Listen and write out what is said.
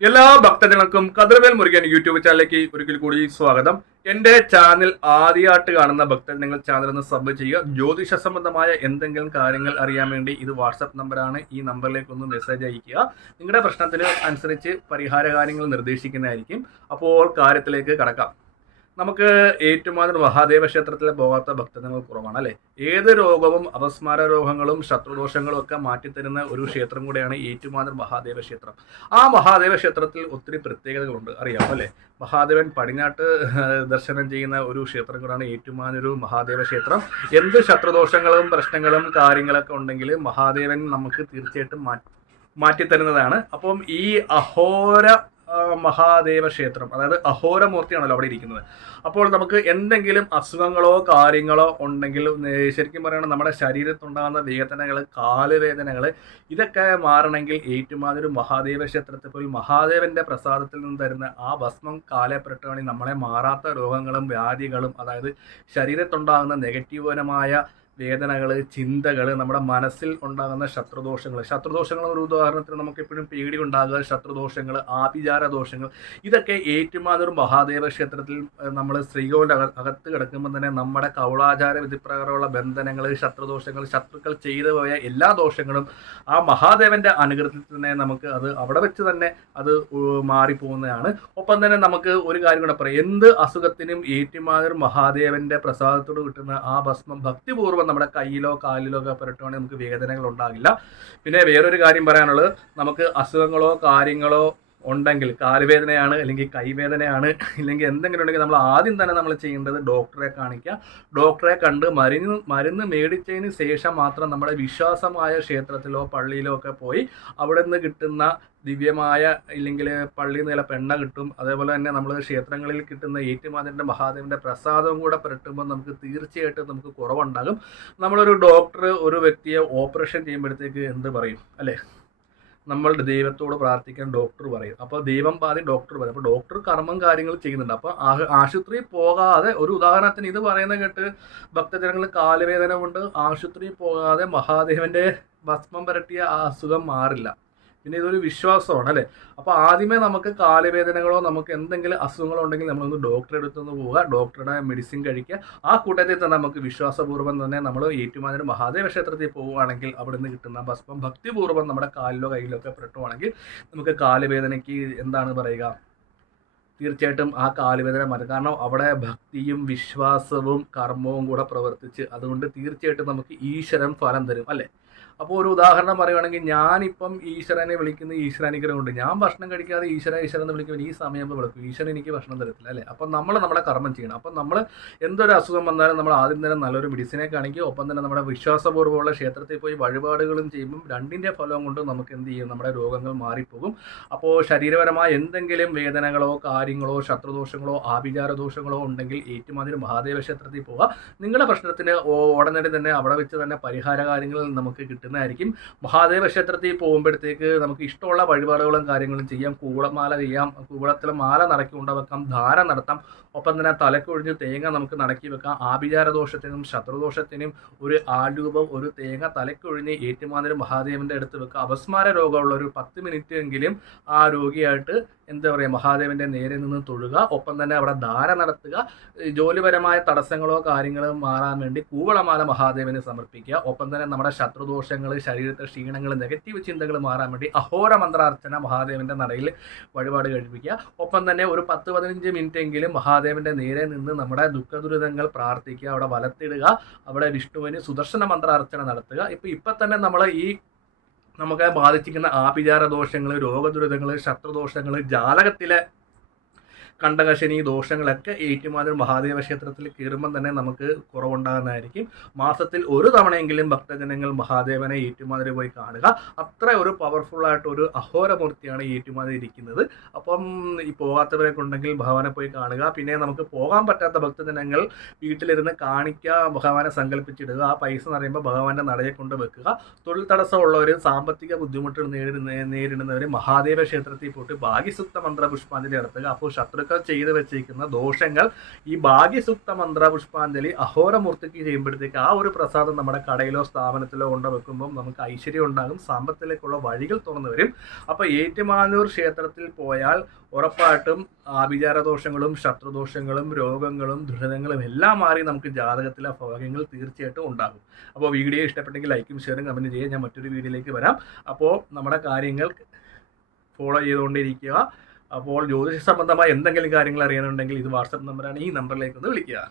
എല്ലാ ഭക്തജനങ്ങൾക്കും കതിർവേൽ മുരുകൻ യൂട്യൂബ് ചാനലിലേക്ക് ഒരിക്കൽ കൂടി സ്വാഗതം. എന്റെ ചാനൽ ആദ്യമായിട്ട് കാണുന്ന ഭക്തജനങ്ങൾ ചാനൽ ഒന്ന് സബ് ചെയ്യുക. ജ്യോതിഷ സംബന്ധമായ എന്തെങ്കിലും കാര്യങ്ങൾ അറിയാൻ വേണ്ടി ഇത് വാട്സപ്പ് നമ്പറാണ് ഈ നമ്പറിലേക്ക് ഒന്ന് മെസ്സേജ് അയക്കുക നിങ്ങളുടെ പ്രശ്നത്തിന് അനുസരിച്ച് പരിഹാര കാര്യങ്ങൾ നിർദ്ദേശിക്കുന്നതായിരിക്കും. അപ്പോൾ കാര്യത്തിലേക്ക് കടക്കാം. നമുക്ക് ഏറ്റുമാനൂർ മഹാദേവ ക്ഷേത്രത്തിൽ പോകാത്ത ഭക്തജനങ്ങൾ കുറവാണ് അല്ലേ? ഏത് രോഗവും അപസ്മാര രോഗങ്ങളും ശത്രുദോഷങ്ങളും ഒക്കെ മാറ്റിത്തരുന്ന ഒരു ക്ഷേത്രം കൂടെയാണ് ഏറ്റുമാനൂർ മഹാദേവ ക്ഷേത്രം. ആ മഹാദേവ ക്ഷേത്രത്തിൽ ഒത്തിരി പ്രത്യേകതകളുണ്ട് അറിയാമോ അല്ലേ? മഹാദേവൻ പടിഞ്ഞാട്ട് ദർശനം ചെയ്യുന്ന ഒരു ക്ഷേത്രം കൂടാണ് ഏറ്റുമാനൂർ മഹാദേവ ക്ഷേത്രം. എന്ത് ശത്രുദോഷങ്ങളും പ്രശ്നങ്ങളും കാര്യങ്ങളൊക്കെ ഉണ്ടെങ്കിൽ മഹാദേവൻ നമുക്ക് തീർച്ചയായിട്ടും മാറ്റി മാറ്റിത്തരുന്നതാണ്. അപ്പം ഈ അഹോര മഹാദേവ ക്ഷേത്രം അതായത് അഹോരമൂർത്തിയാണല്ലോ അവിടെ ഇരിക്കുന്നത്. അപ്പോൾ നമുക്ക് എന്തെങ്കിലും അസുഖങ്ങളോ കാര്യങ്ങളോ ഉണ്ടെങ്കിൽ ശരിക്കും പറയുകയാണെങ്കിൽ നമ്മുടെ ശരീരത്തുണ്ടാകുന്ന വേദനകൾ കാലുവേദനകൾ ഇതൊക്കെ മാറണമെങ്കിൽ ഏറ്റുമാതിരി മഹാദേവ ക്ഷേത്രത്തിൽ പോയി മഹാദേവന്റെ പ്രസാദത്തിൽ നിന്ന് തരുന്ന ആ ഭസ്മം കാലപ്പെട്ടുകയാണെങ്കിൽ നമ്മളെ മാറാത്ത രോഗങ്ങളും വ്യാധികളും അതായത് ശരീരത്തുണ്ടാകുന്ന നെഗറ്റീവ് നെഗറ്റീവപരമായ വേദനകൾ ചിന്തകൾ നമ്മുടെ മനസ്സിൽ ഉണ്ടാകുന്ന ശത്രുദോഷങ്ങൾ. ശത്രുദോഷങ്ങൾ ഒരു ഉദാഹരണത്തിന് നമുക്ക് എപ്പോഴും പേടി ഉണ്ടാകുക ശത്രുദോഷങ്ങൾ ആഭിചാര ദോഷങ്ങൾ. ഇതൊക്കെ ഏറ്റുമാതൊരു മഹാദേവ ക്ഷേത്രത്തിൽ നമ്മൾ സ്ത്രീകളുടെ അക അകത്ത് കിടക്കുമ്പോൾ തന്നെ നമ്മുടെ കൗളാചാര വിധിപ്രകാരമുള്ള ബന്ധനങ്ങൾ ശത്രുദോഷങ്ങൾ ശത്രുക്കൾ ചെയ്തു പോയ എല്ലാ ദോഷങ്ങളും ആ മഹാദേവന്റെ അനുഗ്രഹത്തിൽ തന്നെ നമുക്ക് അത് അവിടെ വെച്ച് തന്നെ അത് മാറിപ്പോകുന്നതാണ്. ഒപ്പം തന്നെ നമുക്ക് ഒരു കാര്യം കൂടെ പറയാം. എന്ത് അസുഖത്തിനും ഏറ്റുമാതൊരു മഹാദേവന്റെ പ്രസാദത്തോട് കിട്ടുന്ന ആ ഭസ്മം ഭക്തിപൂർവം നമ്മുടെ കയ്യിലോ കാലിലോ ഒക്കെ പുരട്ടുവാണെങ്കിൽ നമുക്ക് വേദനകൾ ഉണ്ടാകില്ല. പിന്നെ വേറൊരു കാര്യം പറയാനുള്ളത് നമുക്ക് അസുഖങ്ങളോ കാര്യങ്ങളോ ഉണ്ടെങ്കിൽ കാലുവേദനയാണ് അല്ലെങ്കിൽ കൈവേദനയാണ് ഇല്ലെങ്കിൽ എന്തെങ്കിലും ഉണ്ടെങ്കിൽ നമ്മൾ ആദ്യം തന്നെ നമ്മൾ ചെയ്യേണ്ടത് ഡോക്ടറെ കാണിക്കുക. ഡോക്ടറെ കണ്ട് മരുന്ന് മരുന്ന് മേടിച്ചതിന് ശേഷം മാത്രം നമ്മുടെ വിശ്വാസമായ ക്ഷേത്രത്തിലോ പള്ളിയിലോ ഒക്കെ പോയി അവിടെ നിന്ന് കിട്ടുന്ന ദിവ്യമായ ഇല്ലെങ്കിൽ പള്ളിയിൽ നിന്ന് പെണ്ണ കിട്ടും. അതേപോലെ തന്നെ നമ്മൾ ക്ഷേത്രങ്ങളിൽ കിട്ടുന്ന ഏറ്റുമാതിന്റെ മഹാദേവന്റെ പ്രസാദവും കൂടെ പുരട്ടുമ്പോൾ നമുക്ക് തീർച്ചയായിട്ടും നമുക്ക് കുറവുണ്ടാകും. നമ്മളൊരു ഡോക്ടർ ഒരു വ്യക്തിയെ ഓപ്പറേഷൻ ചെയ്യുമ്പോഴത്തേക്ക് എന്ത് പറയും? അല്ലേ? നമ്മളുടെ ദൈവത്തോട് പ്രാർത്ഥിക്കാൻ ഡോക്ടർ പറയും. അപ്പോൾ ദൈവം പാതി ഡോക്ടർ പറയും. അപ്പോൾ ഡോക്ടർ കർമ്മം കാര്യങ്ങൾ ചെയ്യുന്നുണ്ട്. അപ്പോൾ ആശുപത്രിയിൽ പോകാതെ ഒരു ഉദാഹരണത്തിന് ഇത് പറയുന്ന കേട്ട് ഭക്തജനങ്ങൾ കാലുവേദന കൊണ്ട് ആശുപത്രിയിൽ പോകാതെ മഹാദേവന്റെ ഭസ്മം പരട്ടിയ ആ അസുഖം മാറില്ല. പിന്നെ ഇതൊരു വിശ്വാസമാണ് അല്ലേ? അപ്പോൾ ആദ്യമേ നമുക്ക് കാലുവേദനകളോ നമുക്ക് എന്തെങ്കിലും അസുഖങ്ങളോ ഉണ്ടെങ്കിൽ നമ്മളൊന്ന് ഡോക്ടറെ അടുത്തൊന്ന് പോവുക ഡോക്ടറുടെ മെഡിസിൻ കഴിക്കുക. ആ കൂട്ടത്തിൽ തന്നെ നമുക്ക് വിശ്വാസപൂർവം തന്നെ നമ്മൾ ഏറ്റുമാനൂർ മഹാദേവ ക്ഷേത്രത്തിൽ പോവുകയാണെങ്കിൽ അവിടെ നിന്ന് കിട്ടുന്ന ഭസ്മം ഭക്തിപൂർവം നമ്മുടെ കാലിലോ കയ്യിലോ ഒക്കെ പെട്ടുവാണെങ്കിൽ നമുക്ക് കാലുവേദനയ്ക്ക് എന്താണ് പറയുക? തീർച്ചയായിട്ടും ആ കാലുവേദന മാറ്റും കാരണം അവിടെ ഭക്തിയും വിശ്വാസവും കർമ്മവും കൂടെ പ്രവർത്തിച്ച് അതുകൊണ്ട് തീർച്ചയായിട്ടും നമുക്ക് ഈശ്വരൻ ഫലം തരും അല്ലേ? അപ്പോൾ ഒരു ഉദാഹരണം പറയുവാണെങ്കിൽ ഞാനിപ്പം ഈശ്വരനെ വിളിക്കുന്ന ഈശ്വര അനുഗ്രഹം ഉണ്ട് ഞാൻ ഭക്ഷണം കഴിക്കാതെ ഈശ്വര ഈശ്വരൻ എന്ന് വിളിക്കുമ്പോൾ ഈ സമയം വിളിക്കും ഈശ്വരൻ എനിക്ക് ഭക്ഷണം തരത്തില്ല അല്ലേ? അപ്പം നമ്മൾ നമ്മുടെ കർമ്മം ചെയ്യണം. അപ്പം നമ്മൾ എന്തൊരു അസുഖം വന്നാലും നമ്മൾ ആദ്യം തന്നെ നല്ലൊരു മെഡിസിനെ കാണിക്കുക ഒപ്പം തന്നെ നമ്മുടെ വിശ്വാസപൂർവമുള്ള ക്ഷേത്രത്തിൽ പോയി വഴിപാടുകളും ചെയ്യുമ്പം രണ്ടിന്റെ ഫലം കൊണ്ട് നമുക്ക് എന്ത് ചെയ്യും? നമ്മുടെ രോഗങ്ങൾ മാറിപ്പോകും. അപ്പോൾ ശരീരപരമായ എന്തെങ്കിലും വേദനകളോ കാര്യങ്ങളോ ശത്രുദോഷങ്ങളോ ആഭിചാര ദോഷങ്ങളോ ഉണ്ടെങ്കിൽ ഏറ്റുമാതിരി മഹാദേവ ക്ഷേത്രത്തിൽ പോവുക നിങ്ങളുടെ പ്രശ്നത്തിന് ഉടനടി തന്നെ അവിടെ വെച്ച് തന്നെ പരിഹാര കാര്യങ്ങൾ നമുക്ക് കിട്ടുന്നതായിരിക്കും. മഹാദേവ ക്ഷേത്രത്തിൽ പോകുമ്പോഴത്തേക്ക് നമുക്ക് ഇഷ്ടമുള്ള വഴിപാടുകളും കാര്യങ്ങളും ചെയ്യാം. കൂളമാല ചെയ്യാം. കൂളത്തിലെ മാല നടക്കി കൊണ്ടുവെക്കാം ധാര നടത്താം. ഒപ്പം തന്നെ തലക്കൊഴിഞ്ഞ് തേങ്ങ നമുക്ക് നടക്കി വെക്കാം. ആഭിചാര ദോഷത്തിനും ശത്രുദോഷത്തിനും ഒരു ആരൂപം ഒരു തേങ്ങ തലക്കൊഴിഞ്ഞ് ഏറ്റുമാനൊരു മഹാദേവന്റെ അടുത്ത് വെക്കുക. അപസ്മാര രോഗമുള്ള ഒരു പത്ത് മിനിറ്റ് എങ്കിലും ആ രോഗിയായിട്ട് എന്താ പറയുക മഹാദേവന്റെ നേരെ നിന്ന് തൊഴുക. ഒപ്പം തന്നെ അവിടെ ധാര നടത്തുക. ജോലിപരമായ തടസ്സങ്ങളോ കാര്യങ്ങളോ മാറാൻ വേണ്ടി കൂവളമാല മഹാദേവന് സമർപ്പിക്കുക. ഒപ്പം തന്നെ നമ്മുടെ ശത്രുദോഷങ്ങൾ ശരീരത്തെ ക്ഷീണങ്ങൾ നെഗറ്റീവ് ചിന്തകൾ മാറാൻ വേണ്ടി അഹോര മന്ത്രാർച്ചന മഹാദേവന്റെ നടയിൽ വഴിപാട് കഴിപ്പിക്കുക. ഒപ്പം തന്നെ ഒരു പത്ത് പതിനഞ്ച് മിനിറ്റ് എങ്കിലും മഹാദേവന്റെ നേരെ നിന്ന് നമ്മുടെ ദുഃഖദുരിതങ്ങൾ പ്രാർത്ഥിക്കുക അവിടെ വലത്തിടുക അവിടെ വിഷ്ണുവിന് സുദർശന മന്ത്രാർച്ചന നടത്തുക. ഇപ്പൊ ഇപ്പൊ തന്നെ നമ്മൾ ഈ നമുക്ക് ബാധിച്ചിരിക്കുന്ന ആഭിചാര ദോഷങ്ങൾ രോഗദുരിതങ്ങൾ ശത്രുദോഷങ്ങൾ ജാലകത്തിലെ കണ്ടകശനി ദോഷങ്ങളൊക്കെ ഏറ്റുമാനൂർ മഹാദേവ ക്ഷേത്രത്തിൽ കയറുമ്പം തന്നെ നമുക്ക് കുറവുണ്ടാകുന്നതായിരിക്കും. മാസത്തിൽ ഒരു തവണയെങ്കിലും ഭക്തജനങ്ങൾ മഹാദേവനെ ഏറ്റുമാനൂർ പോയി കാണുക. അത്ര ഒരു പവർഫുൾ ആയിട്ട് ഒരു അഹോരമൂർത്തിയാണ് ഏറ്റുമാനൂർ ഇരിക്കുന്നത്. അപ്പം ഈ പോകാത്തവരെ ഉണ്ടെങ്കിൽ ഭഗവാനെ പോയി കാണുക. പിന്നെ നമുക്ക് പോകാൻ പറ്റാത്ത ഭക്തജനങ്ങൾ വീട്ടിലിരുന്ന് കാണിക്കുക ഭഗവാനെ സങ്കല്പിച്ചിടുക ആ പൈസ എന്ന് പറയുമ്പോൾ ഭഗവാന്റെ നടയെ കൊണ്ട് വെക്കുക. തൊഴിൽ തടസ്സമുള്ളവർ സാമ്പത്തിക ബുദ്ധിമുട്ടുകൾ നേരിടുന്ന നേരിടുന്നവർ മഹാദേവ ക്ഷേത്രത്തിൽ പോയിട്ട് ഭാഗ്യസുക്ത മന്ത്ര പുഷ്പാഞ്ജലി നടത്തുക. അപ്പോൾ ശത്രുക്കൾ സ്ഥാനത്തൊക്കെ ചെയ്തു വെച്ചിരിക്കുന്ന ദോഷങ്ങൾ ഈ ഭാഗ്യസുക്ത മന്ത്ര പുഷ്പാഞ്ജലി അഹോരമൂർത്തിക്ക് ചെയ്യുമ്പോഴത്തേക്ക് ആ ഒരു പ്രസാദം നമ്മുടെ കടയിലോ സ്ഥാപനത്തിലോ കൊണ്ട് വെക്കുമ്പോൾ നമുക്ക് ഐശ്വര്യം ഉണ്ടാകും. സാമ്പത്തിലേക്കുള്ള വഴികൾ തുറന്നു വരും. അപ്പോൾ ഏറ്റുമാനൂർ ക്ഷേത്രത്തിൽ പോയാൽ ഉറപ്പായിട്ടും ആഭിചാരദോഷങ്ങളും ശത്രുദോഷങ്ങളും രോഗങ്ങളും ദുരിതങ്ങളും എല്ലാം മാറി നമുക്ക് ജാതകത്തിലെ ഭാഗ്യങ്ങൾ തീർച്ചയായിട്ടും ഉണ്ടാകും. അപ്പോൾ വീഡിയോ ഇഷ്ടപ്പെട്ടെങ്കിൽ ലൈക്കും ഷെയറും കമന്റ് ചെയ്യുക ഞാൻ മറ്റൊരു വീഡിയോയിലേക്ക് വരാം. അപ്പോൾ നമ്മുടെ കാര്യങ്ങൾ ഫോളോ ചെയ്തുകൊണ്ടിരിക്കുക. അപ്പോൾ ജ്യോതിഷ സംബന്ധമായ എന്തെങ്കിലും കാര്യങ്ങൾ അറിയാനുണ്ടെങ്കിൽ ഇത് വാട്സപ്പ് നമ്പറാണ് ഈ നമ്പറിലേക്ക് ഒന്ന് വിളിക്കുക.